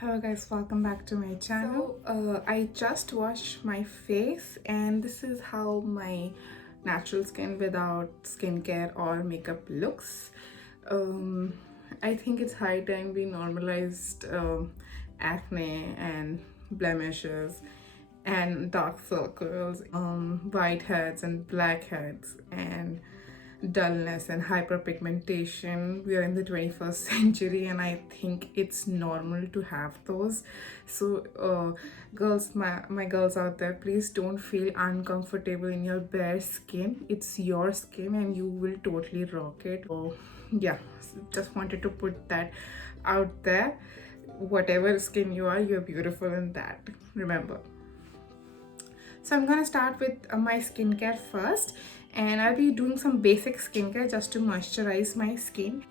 Hello guys, welcome back to my channel. I just washed my face and this is how my natural skin without skincare or makeup looks. Um, I think it's high time we normalized acne and blemishes and dark circles, whiteheads and blackheads and dullness and hyperpigmentation. We are in the 21st century and I think it's normal to have those. So girls, my girls out there, please don't feel uncomfortable in your bare skin. It's your skin and you will totally rock it. So yeah, just wanted to put that out there. Whatever skin you are, you're beautiful in that, remember. So I'm gonna start with my skincare first, and I'll be doing some basic skincare just to moisturize my skin.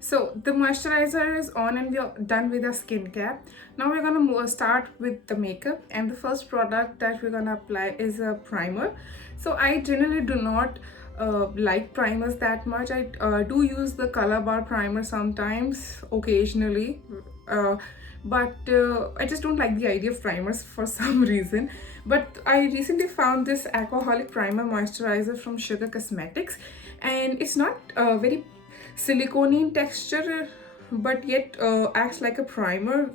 So the moisturizer is on and we are done with the skincare. Now we're gonna start with the makeup, and the first product that we're gonna apply is a primer. So I generally do not like primers that much. I do use the color bar primer sometimes, occasionally, but I just don't like the idea of primers for some reason. But I recently found this alcoholic primer moisturizer from Sugar Cosmetics, and it's not very silicone texture, but yet acts like a primer,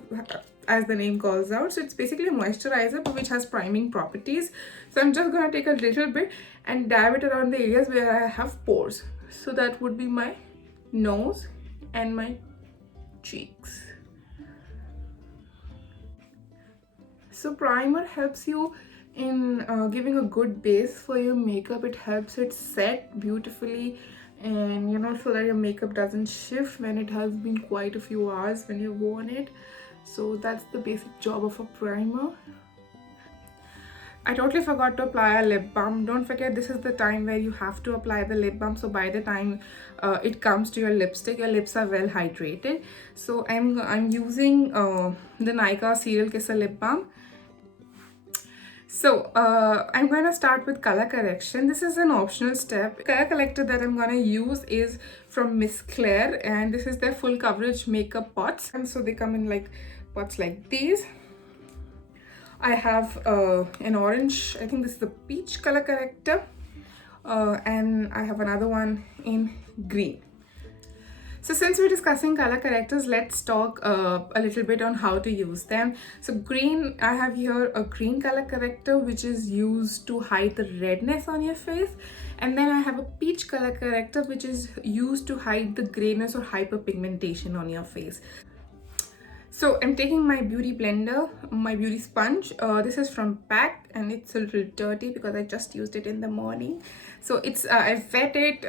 as the name calls out. So it's basically a moisturizer which has priming properties. So I'm just gonna take a little bit and dab it around the areas where I have pores. So that would be my nose and my cheeks. So primer helps you in giving a good base for your makeup. It helps it set beautifully, and so that your makeup doesn't shift when it has been quite a few hours when you've worn it. So that's the basic job of a primer. I totally forgot to apply a lip balm. Don't forget, this is the time where you have to apply the lip balm. So by the time it comes to your lipstick, your lips are well hydrated. So I'm using the Nykaa Serial Kisser lip balm. So I'm going to start with color correction. This is an optional step. Color corrector that I'm going to use is from Miss Claire, and this is their full coverage makeup pots. And so they come in like pots like these. I have an orange, I think this is the peach color corrector, and I have another one in green. So since we're discussing color correctors, let's talk a little bit on how to use them. So green, I have here a green color corrector which is used to hide the redness on your face. And then I have a peach color corrector which is used to hide the grayness or hyperpigmentation on your face. So I'm taking my beauty blender, my beauty sponge. This is from PAC and it's a little dirty because I just used it in the morning. So it's I've wet it,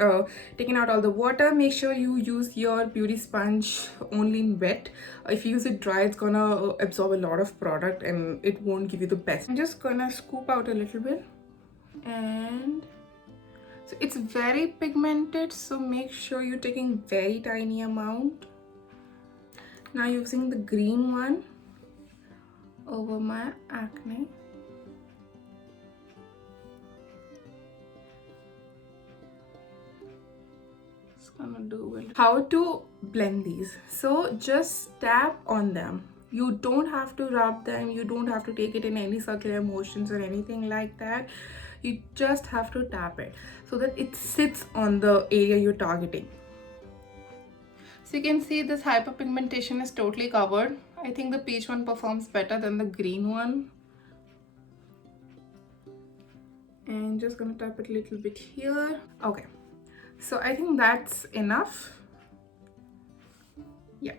taken out all the water. Make sure you use your beauty sponge only in wet. If you use it dry, it's gonna absorb a lot of product and it won't give you the best. I'm just gonna scoop out a little bit, and so it's very pigmented, so make sure you're taking very tiny amount. Now using the green one over my acne. Just gonna do it. How to blend these? So just tap on them. You don't have to rub them. You don't have to take it in any circular motions or anything like that. You just have to tap it so that it sits on the area you're targeting. So you can see this hyperpigmentation is totally covered. I think the peach one performs better than the green one. And just gonna tap it a little bit here. Okay, so I think that's enough. Yeah.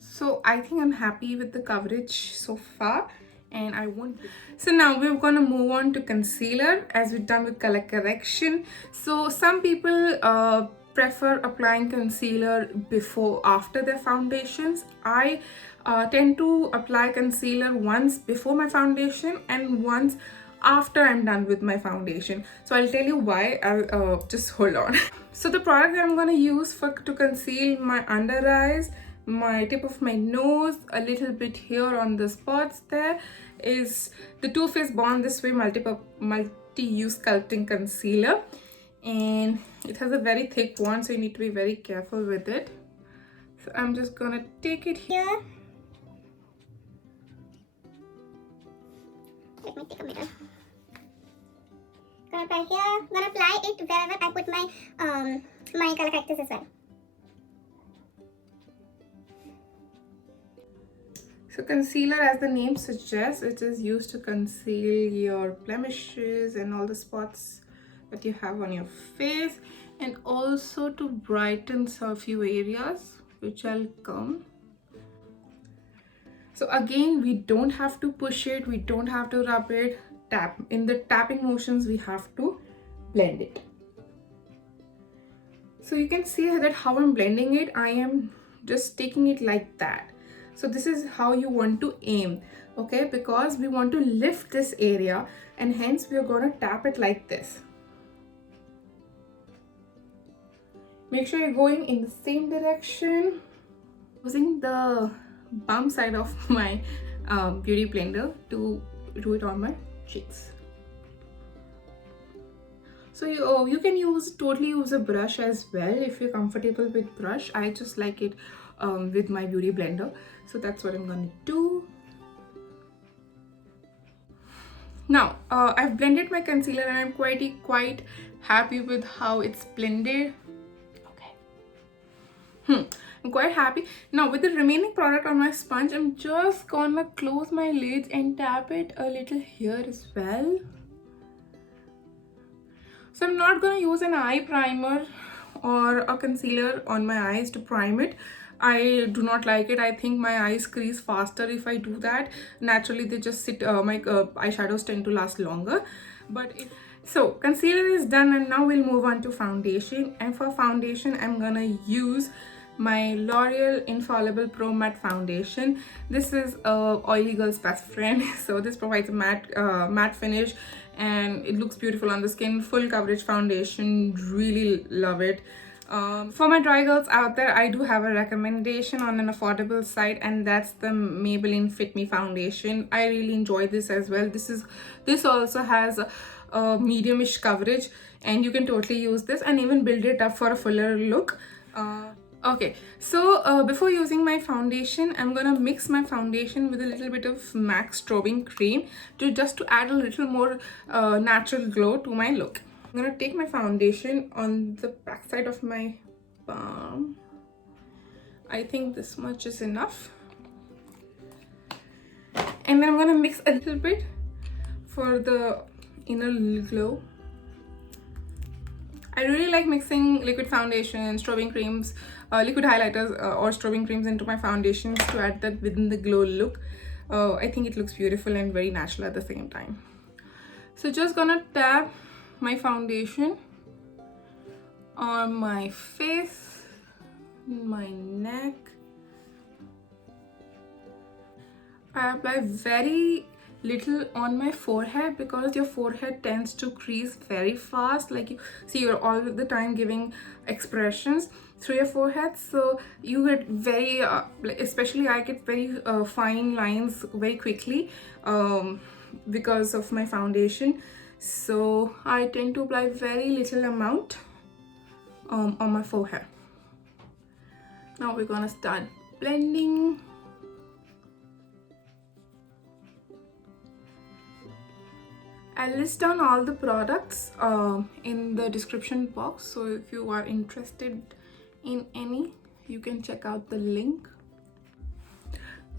So I think I'm happy with the coverage so far, and I won't. So now we're gonna move on to concealer as we've done with color correction. So some people prefer applying concealer before after their foundations. I tend to apply concealer once before my foundation and once after I'm done with my foundation. So I'll tell you why. I'll just hold on. So the product that I'm going to use to conceal my under eyes, my tip of my nose, a little bit here on the spots there, is the Too Faced Born This Way multi-use sculpting concealer. And it has a very thick wand, so you need to be very careful with it. So I'm just gonna take it here Let me take a mirror. Gonna apply here. Gonna apply it wherever I put my my color correctors as well. So concealer, as the name suggests, it is used to conceal your blemishes and all the spots that you have on your face, and also to brighten a few areas, which I'll come. So again, we don't have to push it, we don't have to rub it. Tap in the tapping motions, we have to blend it. So you can see that how I'm blending it, I am just taking it like that. So this is how you want to aim, okay, because we want to lift this area, and hence we are going to tap it like this. Make sure you're going in the same direction, using the bump side of my beauty blender to do it on my cheeks. So you can totally use a brush as well if you're comfortable with brush. I just like it with my beauty blender, so that's what I'm gonna do. Now I've blended my concealer and I'm quite happy with how it's blended. Okay. I'm quite happy. Now with the remaining product on my sponge, I'm just gonna close my lids and tap it a little here as well. So I'm not going to use an eye primer or a concealer on my eyes to prime it. I do not like it. I think my eyes crease faster if I do that. Naturally, they just sit, my eyeshadows tend to last longer. So concealer is done, and now we'll move on to foundation. And for foundation, I'm going to use my L'Oreal Infallible Pro Matte Foundation. This is a oily girl's best friend. So this provides a matte finish, and it looks beautiful on the skin. Full coverage foundation, really love it. For my dry girls out there, I do have a recommendation on an affordable site, and that's the Maybelline Fit Me foundation. I really enjoy this as well. This also has a medium-ish coverage, and you can totally use this and even build it up for a fuller look. Okay, so before using my foundation, I'm gonna mix my foundation with a little bit of MAC strobing cream to add a little more natural glow to my look. I'm gonna take my foundation on the back side of my palm. I think this much is enough. And then I'm gonna mix a little bit for the inner glow. I really like mixing liquid foundation, strobing creams, liquid highlighters or strobing creams into my foundations to add that within the glow look. I think it looks beautiful and very natural at the same time. So just gonna tap my foundation on my face, my neck. I apply very little on my forehead because your forehead tends to crease very fast. Like you see, you're all the time giving expressions through your forehead, so you get very especially I get very fine lines very quickly because of my foundation. So I tend to apply very little amount on my forehead. Now we're gonna start blending. I'll list down all the products in the description box, so if you are interested in any, you can check out the link.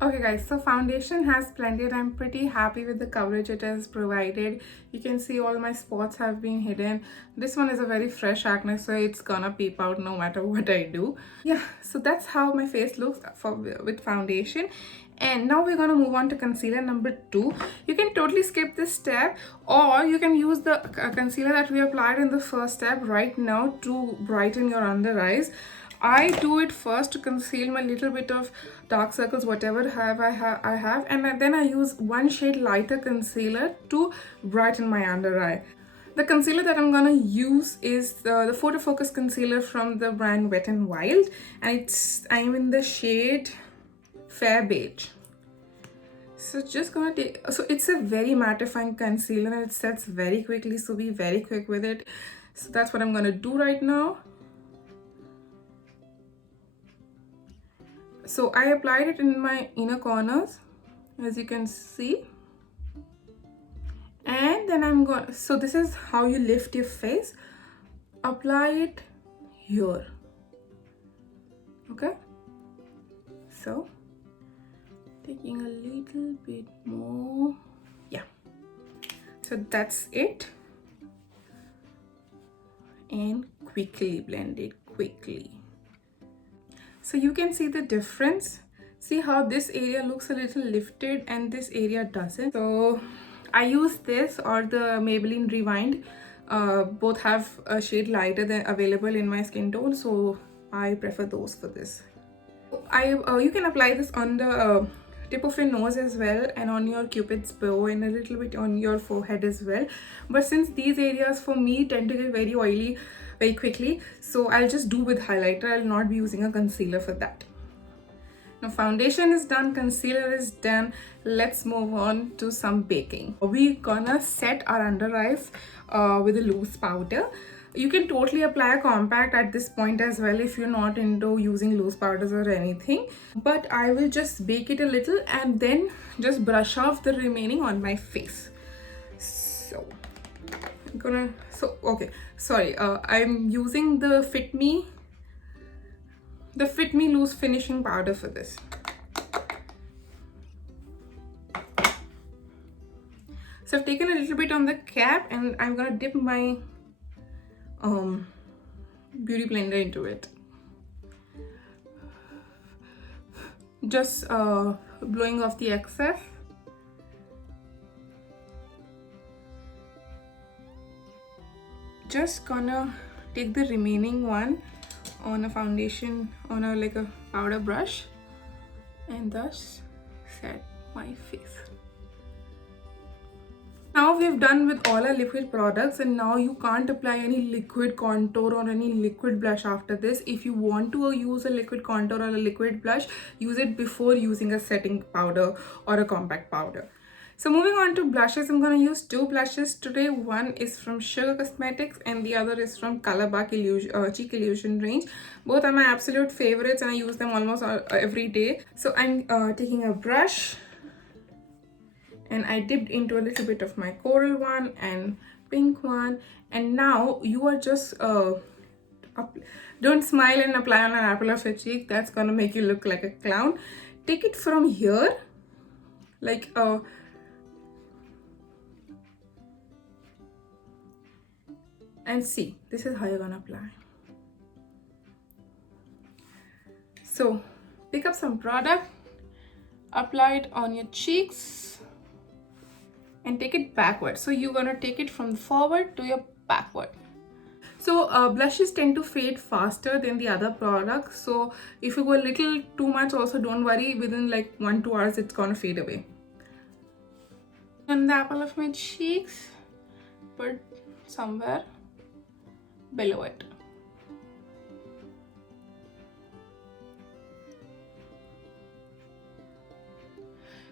Okay guys, so foundation has blended. I'm pretty happy with the coverage it has provided. You can see all my spots have been hidden. This one is a very fresh acne, so it's gonna peep out no matter what I do. Yeah, so that's how my face looks with foundation. And now we're gonna move on to concealer number 2. You can totally skip this step, or you can use the concealer that we applied in the first step right now to brighten your under eyes. I do it first to conceal my little bit of dark circles, whatever I have, and then I use one shade lighter concealer to brighten my under eye. The concealer that I'm gonna use is the Photo Focus concealer from the brand Wet n Wild, and I'm in the shade Fair Beige. So just gonna take, so it's a very mattifying concealer and it sets very quickly, so be very quick with it. So that's what I'm gonna do right now. So I applied it in my inner corners, as you can see. And then I'm going, so this is how you lift your face. Apply it here. Okay, so taking a little bit more. Yeah, so that's it. And quickly blend it quickly. So you can see the difference. See how this area looks a little lifted and this area doesn't. So I use this or the Maybelline Rewind. Both have a shade lighter than available in my skin tone, so I prefer those for this. You can apply this on the tip of your nose as well, and on your cupid's bow, and a little bit on your forehead as well. But since these areas for me tend to get very oily very quickly, so I'll just do with highlighter. I'll not be using a concealer for that. Now foundation is done, concealer is done. Let's move on to some baking. We're gonna set our under eyes with a loose powder. You can totally apply a compact at this point as well if you're not into using loose powders or anything. But I will just bake it a little and then just brush off the remaining on my face. So I'm gonna, okay, sorry, I'm using the Fit Me Loose Finishing Powder for this. So I've taken a little bit on the cap and I'm gonna dip my beauty blender into it. Just blowing off the excess. Just gonna take the remaining one on a foundation, on a like a powder brush, and thus set my face. Now we've done with all our liquid products, and now you can't apply any liquid contour or any liquid blush after this. If you want to use a liquid contour or a liquid blush, use it before using a setting powder or a compact powder. So moving on to blushes, I'm going to use two blushes today. One is from Sugar Cosmetics and the other is from Colourbuck Cheek Illusion range. Both are my absolute favorites and I use them almost every day. So I'm taking a brush and I dipped into a little bit of my coral one and pink one. And now you are just, don't smile and apply on an apple of your cheek. That's going to make you look like a clown. Take it from here, like and see, this is how you're gonna apply. So pick up some product, apply it on your cheeks and take it backward. So you're gonna take it from forward to your backward. So blushes tend to fade faster than the other products, so if you go a little too much also don't worry, within like 1-2 hours it's gonna fade away. On the apple of my cheeks, put somewhere below it.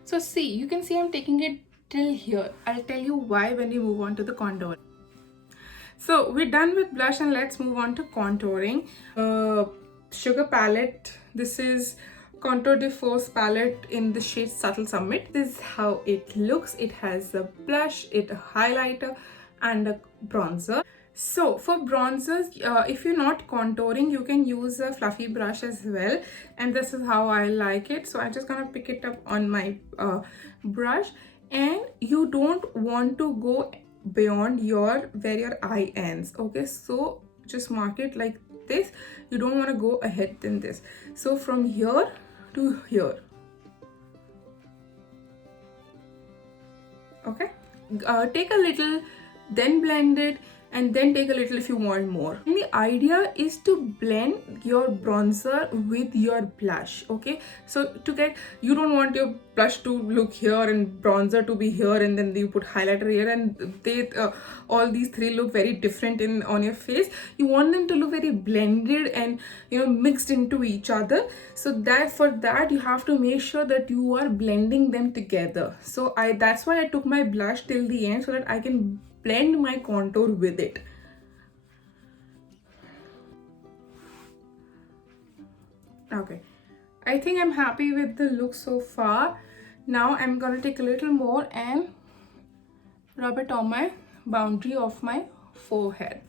So see, you can see I'm taking it till here. I'll tell you why when we move on to the contour. So we're done with blush and let's move on to contouring. Sugar palette. This is Contour de Force palette in the shade Subtle Summit. This is how it looks. It has a blush, a highlighter and a bronzer. So for bronzers, if you're not contouring, you can use a fluffy brush as well, and this is how I like it. So I'm just gonna pick it up on my brush, and you don't want to go beyond where your eye ends. Okay, so just mark it like this. You don't want to go ahead than this. So from here to here. Okay, take a little, then blend it, and then take a little if you want more. And the idea is to blend your bronzer with your blush. Okay, so you don't want your blush to look here and bronzer to be here, and then you put highlighter here, and all these three look very different on your face. You want them to look very blended and mixed into each other. So for that you have to make sure that you are blending them together. So that's why I took my blush till the end, so that I can blend my contour with it. Okay, I think I'm happy with the look so far. Now I'm gonna take a little more and rub it on my boundary of my forehead.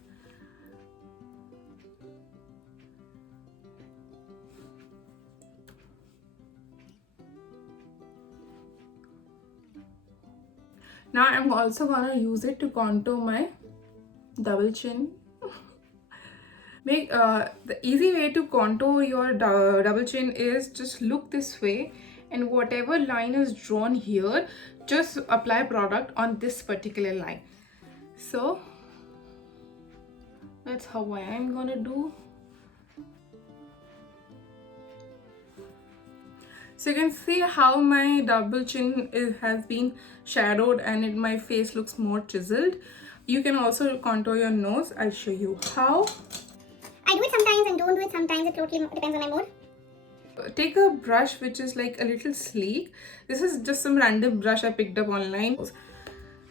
Now I'm also gonna use it to contour my double chin. The easy way to contour your double chin is just look this way, and whatever line is drawn here, just apply product on this particular line. So that's how I'm gonna do. So you can see how my double chin has been shadowed and my face looks more chiseled. You can also contour your nose. I'll show you how. I do it sometimes and don't do it sometimes. It totally depends on my mood. Take a brush which is like a little sleek. This is just some random brush I picked up online.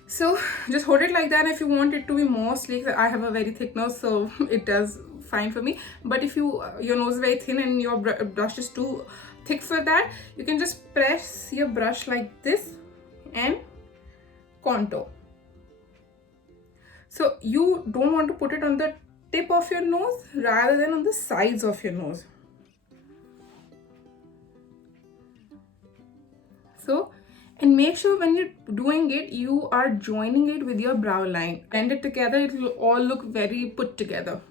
So just hold it like that. If you want it to be more sleek, I have a very thick nose, so it does fine for me. But if your nose is very thin and your brush is too thick for that, you can just press your brush like this and contour. So you don't want to put it on the tip of your nose rather than on the sides of your nose. So, and make sure when you're doing it, you are joining it with your brow line. Blend it together, it will all look very put together.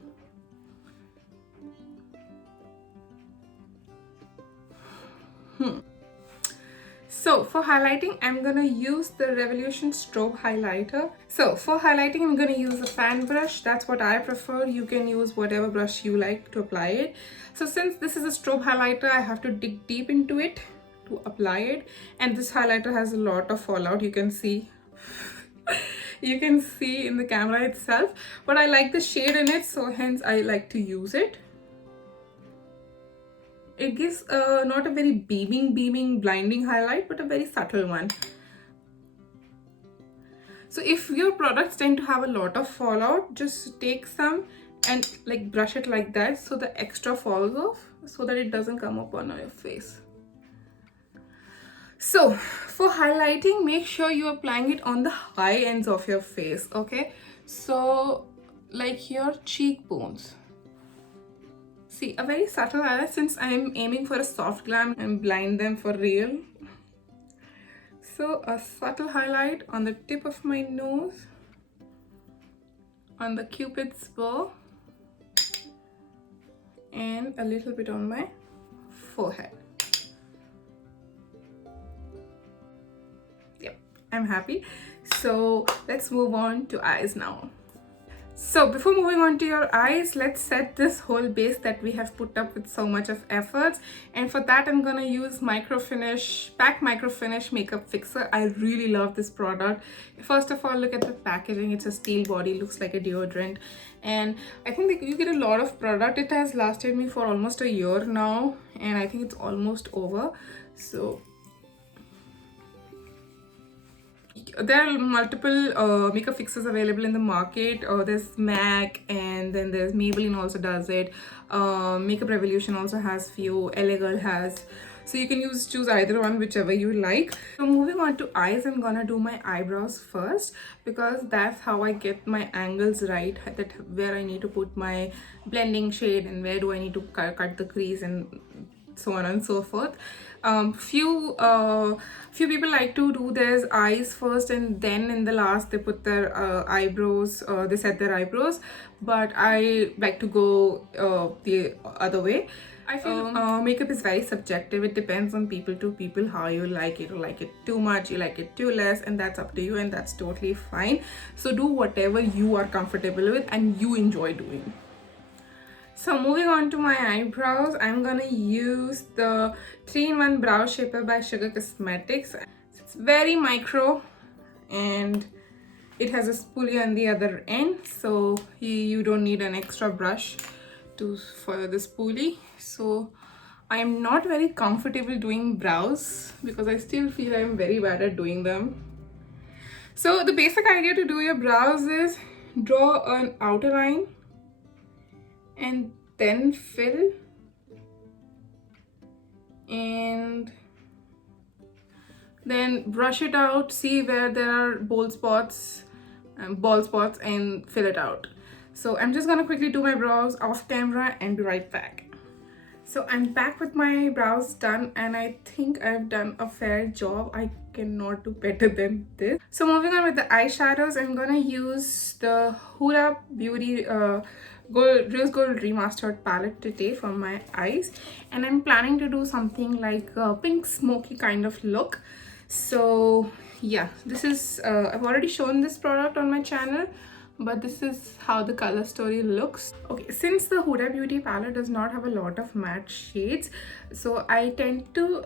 So for highlighting, I'm gonna use the Revolution Strobe Highlighter. So for highlighting, I'm gonna use a fan brush. That's what I prefer. You can use whatever brush you like to apply it. So since this is a strobe highlighter, I have to dig deep into it to apply it. And this highlighter has a lot of fallout. You can see. You can see in the camera itself. But I like the shade in it, so hence I like to use it. It gives not a very beaming, blinding highlight, but a very subtle one. So if your products tend to have a lot of fallout, just take some and like brush it like that so the extra falls off, so that it doesn't come up on your face. So for highlighting, make sure you're applying it on the high ends of your face, okay? So like your cheekbones. See, a very subtle highlight, since I'm aiming for a soft glam and blind them for real. So a subtle highlight on the tip of my nose, on the cupid's bow, and a little bit on my forehead. Yep, I'm happy. So let's move on to eyes now. So before moving on to your eyes, let's set this whole base that we have put up with so much of efforts. And for that, I'm gonna use Pack Micro Finish Makeup Fixer. I really love this product. First of all, look at the packaging. It's a steel body, looks like a deodorant. And I think that you get a lot of product. It has lasted me for almost a year now, and I think it's almost over. So there are multiple makeup fixes available in the market. There's MAC, and then there's Maybelline also does it. Makeup Revolution also has few. LA Girl has. So you can choose either one, whichever you like. So moving on to eyes, I'm gonna do my eyebrows first, because that's how I get my angles right, that where I need to put my blending shade and where do I need to cut the crease and so on and so forth. Few people like to do their eyes first and then in the last they put their eyebrows, they set their eyebrows, but I like to go the other way. I feel makeup is very subjective. It depends on people to people how you like it. You like it too much, you like it too less, and that's up to you, and that's totally fine. So do whatever you are comfortable with and you enjoy doing. So moving on to my eyebrows, I'm gonna use the 3-in-1 Brow Shaper by Sugar Cosmetics. It's very micro and it has a spoolie on the other end, so you don't need an extra brush for the spoolie. So I am not very comfortable doing brows because I still feel I'm very bad at doing them. So the basic idea to do your brows is draw an outer line and then fill and then brush it out, see where there are bald spots, and fill it out. So I'm just gonna quickly do my brows off camera and be right back. So I'm back with my brows done, and I think I've done a fair job. I cannot do better than this. So moving on with the eyeshadows, I'm gonna use the Huda Beauty Rose Gold Remastered palette today for my eyes, and I'm planning to do something like a pink smoky kind of look. So yeah, this is I've already shown this product on my channel, but this is how the color story looks. Okay, since the Huda Beauty palette does not have a lot of matte shades, so I tend to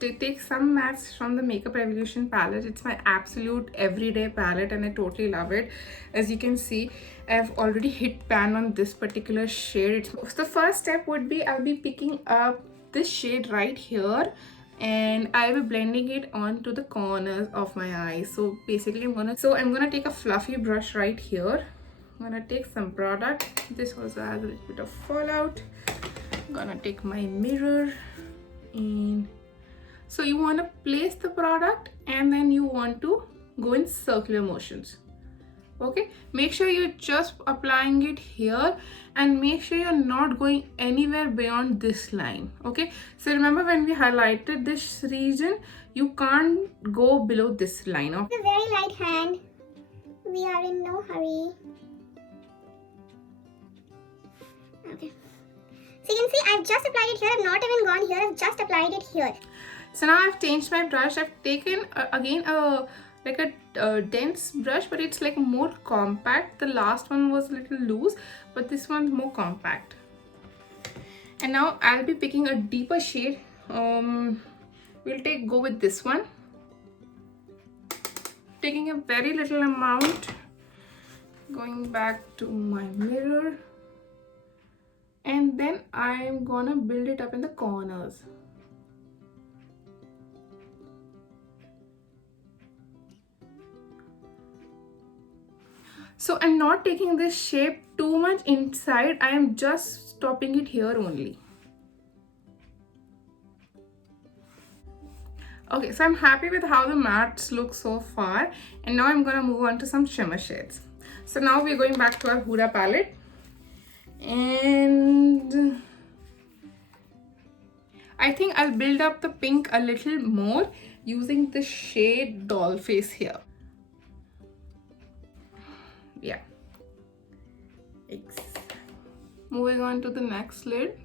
take some mattes from the Makeup Revolution palette. It's my absolute everyday palette and I totally love it. As you can see, I've already hit pan on this particular shade. So the first step would be I'll be picking up this shade right here, and I'll be blending it onto the corners of my eyes. So basically I'm gonna take a fluffy brush right here. I'm gonna take some product. This also has a little bit of fallout. I'm gonna take my mirror, and so you want to place the product and then you want to go in circular motions. Okay, make sure you're just applying it here and make sure you're not going anywhere beyond this line. Okay, so remember when we highlighted this region, you can't go below this line. Okay, With a very light hand. We are in no hurry. Okay. So you can see I've just applied it here. I've not even gone here. I've just applied it here. so now I've changed my brush. I've taken again like a dense brush, but it's like more compact. The last one was a little loose, but this one's more compact. And now I'll be picking a deeper shade. We'll go with this one. Taking a very little amount, going back to my mirror, and then I'm gonna build it up in the corners. So I'm not taking this shape too much inside. I am just stopping it here only. Okay, so I'm happy with how the mattes look so far, and now I'm gonna move on to some shimmer shades. So now we're going back to our Huda palette, and I think I'll build up the pink a little more using the shade Doll Face here. Yeah. Moving on to the next lid.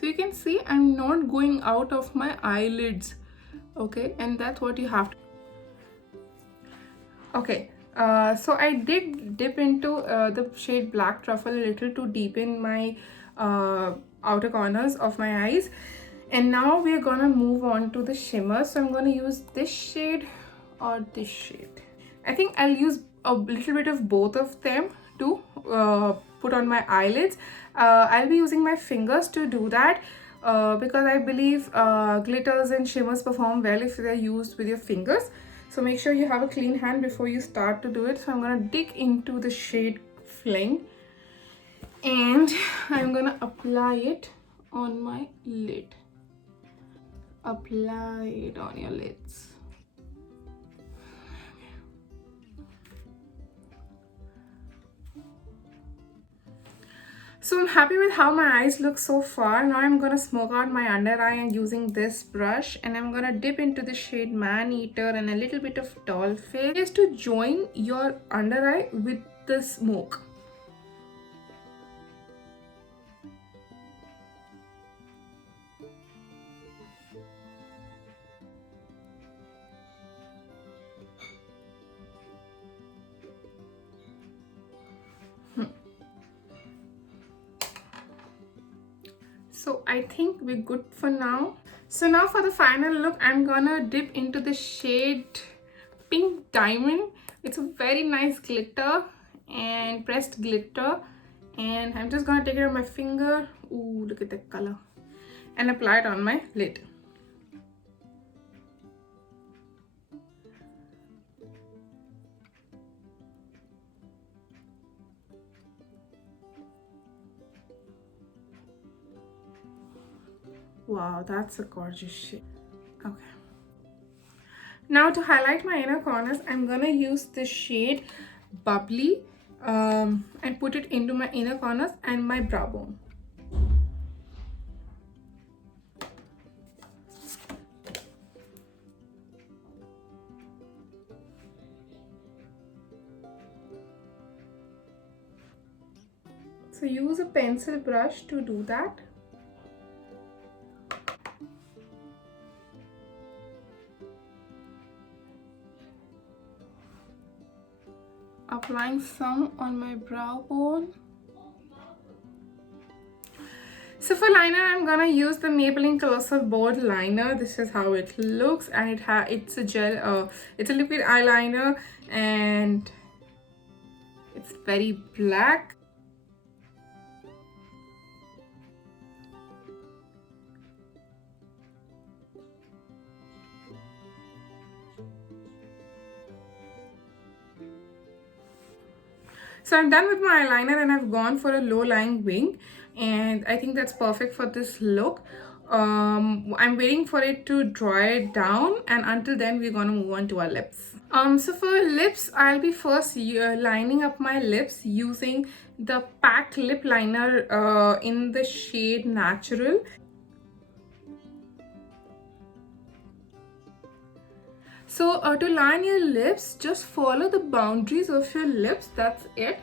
So you can see I'm not going out of my eyelids. Okay, and that's what you have to. Okay, so I did dip into the shade Black Truffle a little to deepen my outer corners of my eyes. And now we're gonna move on to the shimmer. So I'm gonna use this shade or this shade. I think I'll use a little bit of both of them to put on my eyelids. I'll be using my fingers to do that because I believe glitters and shimmers perform well if they're used with your fingers. So make sure you have a clean hand before you start to do it. So I'm gonna dig into the shade Fling, and I'm gonna apply it on my lid. Apply it on your lids. So I'm happy with how my eyes look so far. Now I'm gonna smoke out my under eye and using this brush, and I'm gonna dip into the shade Man Eater and a little bit of Doll Face is to join your under eye with the smoke. So I think we're good for now. So now for the final look, I'm gonna dip into the shade Pink Diamond. It's a very nice glitter and pressed glitter, and I'm just gonna take it on my finger. Ooh, look at that color, and apply it on my lid. Wow, that's a gorgeous shade. Okay. Now to highlight my inner corners, I'm gonna use the shade Bubbly and put it into my inner corners and my brow bone. So use a pencil brush to do that. Applying some on my brow bone. So for liner, I'm gonna use the Maybelline Colossal Bold Liner. This is how it looks, and it's a gel, it's a liquid eyeliner, and it's very black. So I'm done with my eyeliner and I've gone for a low-lying wing, and I think that's perfect for this look. I'm waiting for it to dry down, and until then we're gonna move on to our lips. So for lips, I'll be first lining up my lips using the PAC lip liner in the shade Natural. So to line your lips, just follow the boundaries of your lips, that's it.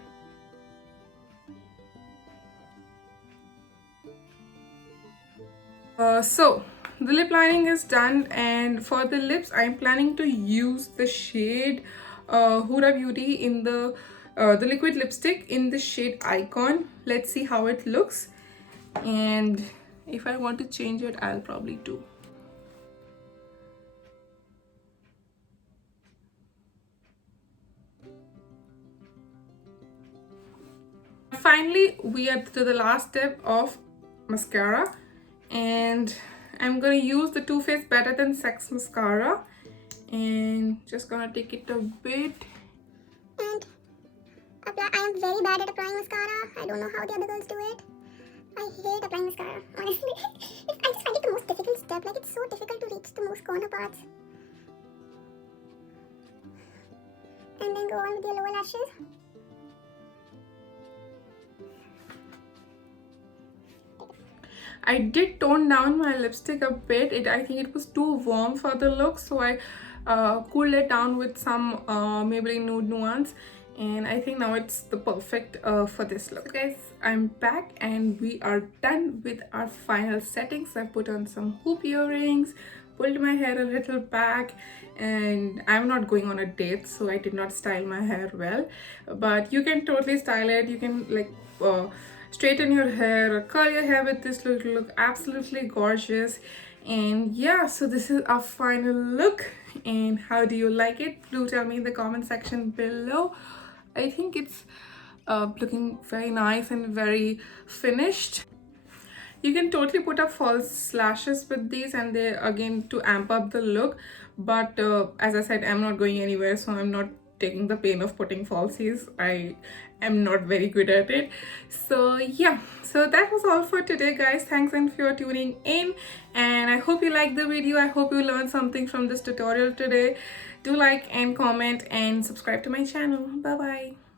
So the lip lining is done, and for the lips I'm planning to use the shade Huda Beauty in the liquid lipstick in the shade Icon. Let's see how it looks, and if I want to change it, I'll probably do. Finally, we are to the last step of mascara, and I'm gonna use the Too Faced Better Than Sex mascara, and just gonna take it a bit. And apply. I am very bad at applying mascara. I don't know how the other girls do it. I hate applying mascara, honestly. I just find it the most difficult step. Like, it's so difficult to reach the most corner parts. And then go on with your lower lashes. I did tone down my lipstick a bit. I think it was too warm for the look, so I cooled it down with some Maybelline Nude Nuance, and I think now it's the perfect for this look. So guys, I'm back and we are done with our final settings. I put on some hoop earrings, pulled my hair a little back, and I'm not going on a date, so I did not style my hair well, but you can totally style it. You can like straighten your hair or curl your hair with this look absolutely gorgeous. And yeah, so this is our final look, and how do you like it? Do tell me in the comment section below. I think it's looking very nice and very finished. You can totally put up false lashes with these, and they again to amp up the look, but as I said, I'm not going anywhere, so I'm not taking the pain of putting falsies. I am not very good at it. So yeah, so that was all for today, guys. Thanks and for tuning in, and I hope you liked the video. I hope you learned something from this tutorial today. Do like and comment and subscribe to my channel. Bye bye.